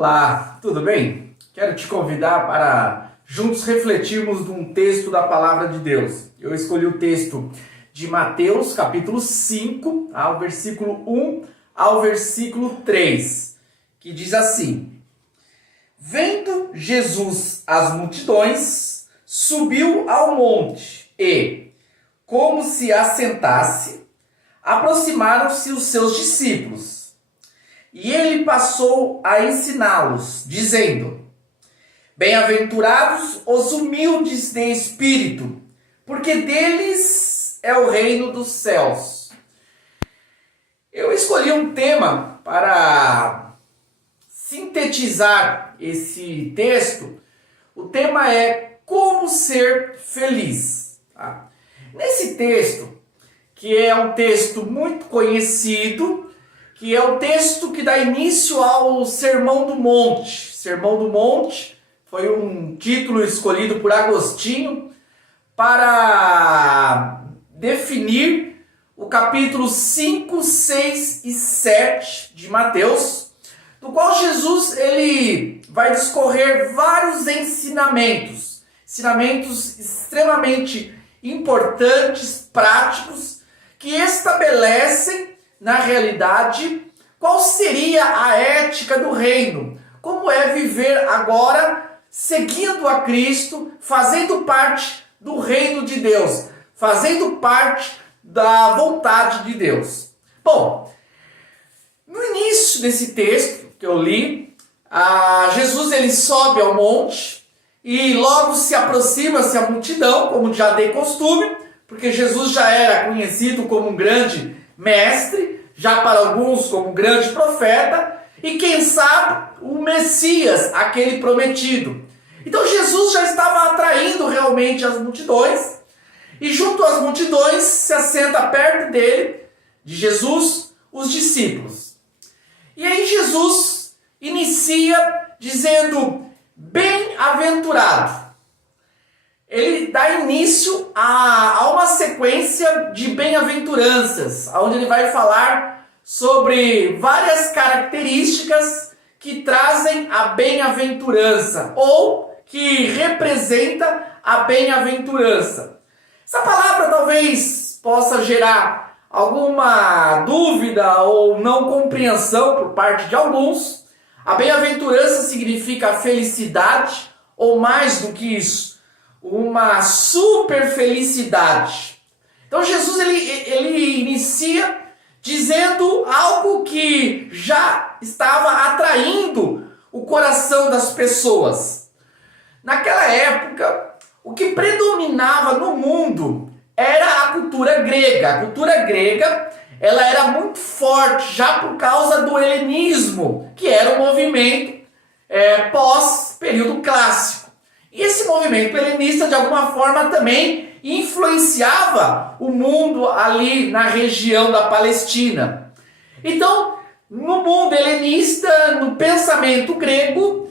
Olá, tudo bem? Quero te convidar para juntos refletirmos num texto da Palavra de Deus. Eu escolhi o texto de Mateus, capítulo 5, ao versículo 1 ao versículo 3, que diz assim: Vendo Jesus as multidões, subiu ao monte e, como se assentasse, aproximaram-se os seus discípulos. E ele passou a ensiná-los, dizendo: Bem-aventurados os humildes de espírito, porque deles é o reino dos céus. Eu escolhi um tema para sintetizar esse texto. O tema é como ser feliz. Tá? Nesse texto, que é um texto muito conhecido, que é o texto que dá início ao Sermão do Monte. Sermão do Monte foi um título escolhido por Agostinho para definir o capítulo 5, 6 e 7 de Mateus, do qual Jesus ele vai discorrer vários ensinamentos extremamente importantes, práticos, que estabelecem na realidade qual seria a ética do reino, como é viver agora seguindo a Cristo, fazendo parte do reino de Deus, fazendo parte da vontade de Deus. Bom, no início desse texto que eu li, Jesus ele sobe ao monte e logo se aproxima-se a multidão, como já de costume, porque Jesus já era conhecido como um grande mestre, já para alguns como um grande profeta, e quem sabe o Messias, aquele prometido. Então Jesus já estava atraindo realmente as multidões, e junto às multidões se assenta perto dele, de Jesus, os discípulos. E aí Jesus inicia dizendo: bem-aventurado. Ele dá início a uma sequência de bem-aventuranças, onde ele vai falar sobre várias características que trazem a bem-aventurança, ou que representa a bem-aventurança. Essa palavra talvez possa gerar alguma dúvida ou não compreensão por parte de alguns. A bem-aventurança significa felicidade, ou mais do que isso, uma super felicidade. Então Jesus ele inicia dizendo algo que já estava atraindo o coração das pessoas. Naquela época, o que predominava no mundo era a cultura grega. A cultura grega ela era muito forte já por causa do helenismo, que era um movimento pós-período clássico. E esse movimento helenista, de alguma forma, também influenciava o mundo ali na região da Palestina. Então, no mundo helenista, no pensamento grego,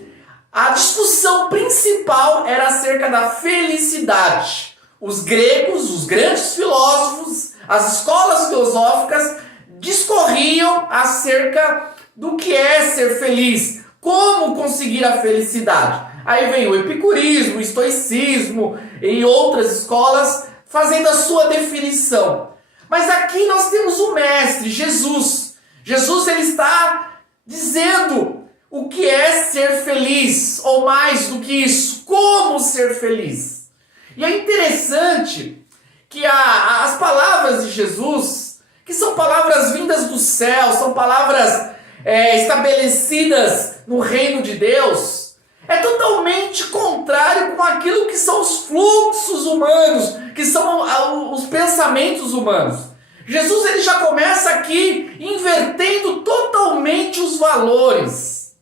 a discussão principal era acerca da felicidade. Os gregos, os grandes filósofos, as escolas filosóficas discorriam acerca do que é ser feliz, como conseguir a felicidade. Aí vem o epicurismo, o estoicismo e outras escolas fazendo a sua definição. Mas aqui nós temos o mestre, Jesus. Jesus ele está dizendo o que é ser feliz, ou mais do que isso, como ser feliz. E é interessante que as palavras de Jesus, que são palavras vindas do céu, são palavras estabelecidas no reino de Deus, é totalmente contrário com aquilo que são os fluxos humanos, que são os pensamentos humanos. Jesus ele já começa aqui invertendo totalmente os valores.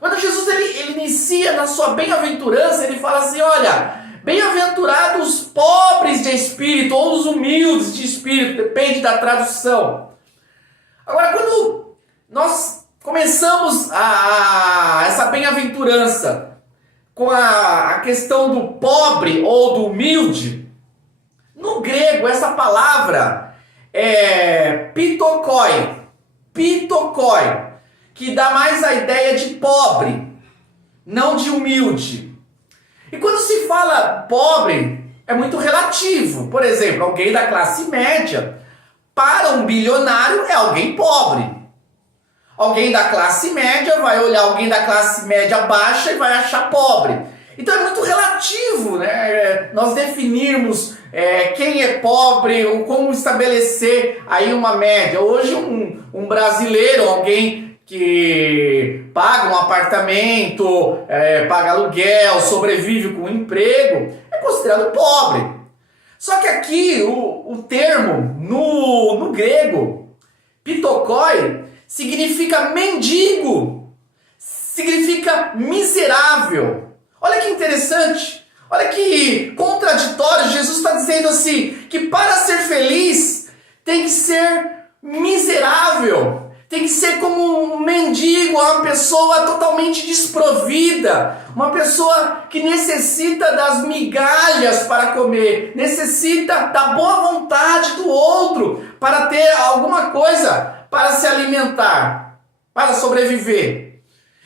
Quando Jesus ele inicia na sua bem-aventurança, ele fala assim: olha, bem-aventurados os pobres de espírito, ou os humildes de espírito, depende da tradução. Agora, quando nós começamos essa bem-aventurança com a questão do pobre ou do humilde, no grego essa palavra é pitokoi, que dá mais a ideia de pobre. não de humilde. E quando se fala pobre, é muito relativo. Por exemplo, alguém da classe média, para um bilionário, é alguém pobre. Alguém da classe média vai olhar alguém da classe média baixa e vai achar pobre. Então é muito relativo, né? Nós definirmos quem é pobre ou como estabelecer aí uma média. Hoje um brasileiro, alguém que paga um apartamento, paga aluguel, sobrevive com um emprego, é considerado pobre. Só que aqui o termo no grego, pitokoi, significa mendigo, significa miserável. Olha que interessante, olha que contraditório. Jesus está dizendo assim, que para ser feliz tem que ser miserável, tem que ser como um mendigo, uma pessoa totalmente desprovida, uma pessoa que necessita das migalhas para comer, necessita da boa vontade do outro para ter alguma coisa para se alimentar, para sobreviver.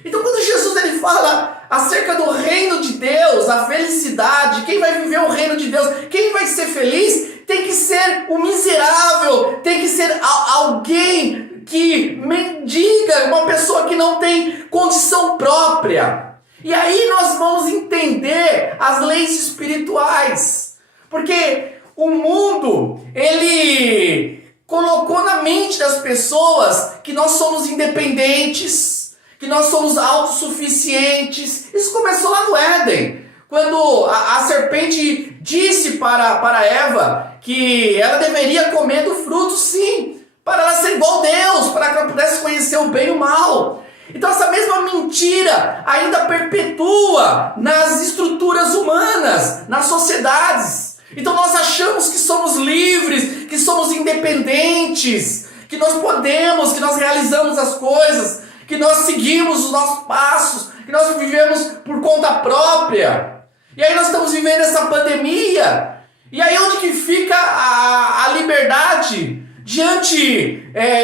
Então quando Jesus ele fala acerca do reino de Deus, a felicidade, quem vai viver o reino de Deus, quem vai ser feliz, tem que ser o miserável, tem que ser alguém que mendiga, uma pessoa que não tem condição própria. E aí nós vamos entender as leis espirituais, porque o mundo, ele colocou na mente das pessoas que nós somos independentes, que nós somos autossuficientes. Isso começou lá no Éden, quando a serpente disse para Eva que ela deveria comer do fruto, sim, para ela ser igual a Deus, para que ela pudesse conhecer o bem e o mal. Então essa mesma mentira ainda perpetua nas estruturas humanas, nas sociedades. Então nós achamos que somos livres, que somos independentes, que nós podemos, que nós realizamos as coisas, que nós seguimos os nossos passos, que nós vivemos por conta própria. E aí nós estamos vivendo essa pandemia. E aí onde que fica a liberdade diante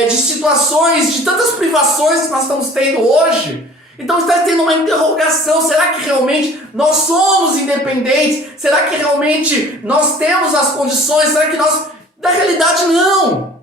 de situações, de tantas privações que nós estamos tendo hoje? Então está tendo uma interrogação, será que realmente nós somos independentes? Será que realmente nós temos as condições? Será que nós... Na realidade não.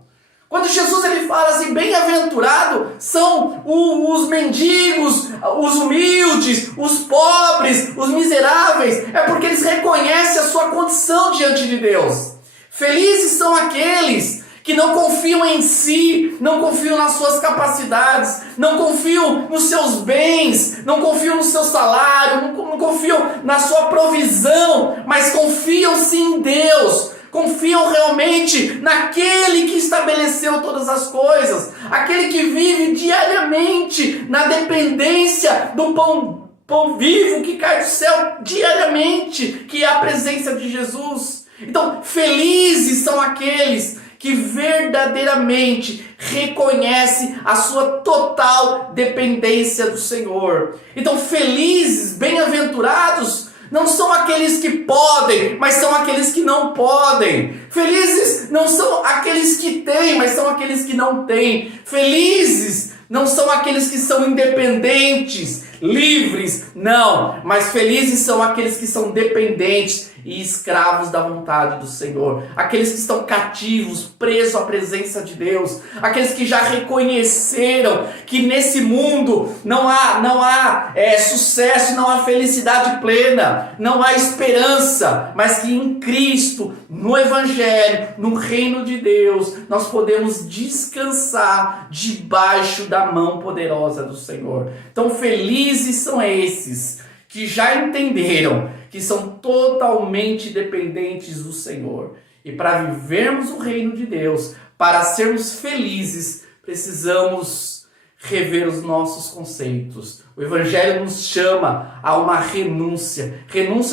Quando Jesus ele fala assim, bem-aventurado são os mendigos, os humildes, os pobres, os miseráveis, é porque eles reconhecem a sua condição diante de Deus. Felizes são aqueles que não confiam em si, não confiam nas suas capacidades, não confiam nos seus bens, não confiam no seu salário, não confiam na sua provisão, mas confiam sim em Deus, confiam realmente naquele que estabeleceu todas as coisas, aquele que vive diariamente na dependência do pão vivo que cai do céu diariamente, que é a presença de Jesus. Então, felizes são aqueles que verdadeiramente reconhece a sua total dependência do Senhor. Então, felizes, bem-aventurados, não são aqueles que podem, mas são aqueles que não podem. Felizes não são aqueles que têm, mas são aqueles que não têm. Felizes não são aqueles que são independentes, livres, não. Mas felizes são aqueles que são dependentes e escravos da vontade do Senhor. Aqueles que estão cativos, presos à presença de Deus. Aqueles que já reconheceram que nesse mundo não há sucesso, não há felicidade plena, não há esperança, mas que em Cristo, no Evangelho, no reino de Deus, nós podemos descansar debaixo da mão poderosa do Senhor. Então felizes são esses que já entenderam que são totalmente dependentes do Senhor. E para vivermos o reino de Deus, para sermos felizes, precisamos rever os nossos conceitos. O Evangelho nos chama a uma renúncia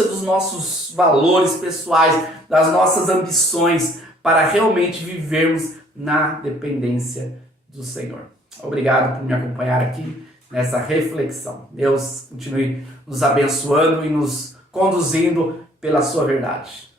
dos nossos valores pessoais, das nossas ambições, para realmente vivermos na dependência do Senhor. Obrigado por me acompanhar aqui nessa reflexão. Deus continue nos abençoando e nos conduzindo pela sua verdade.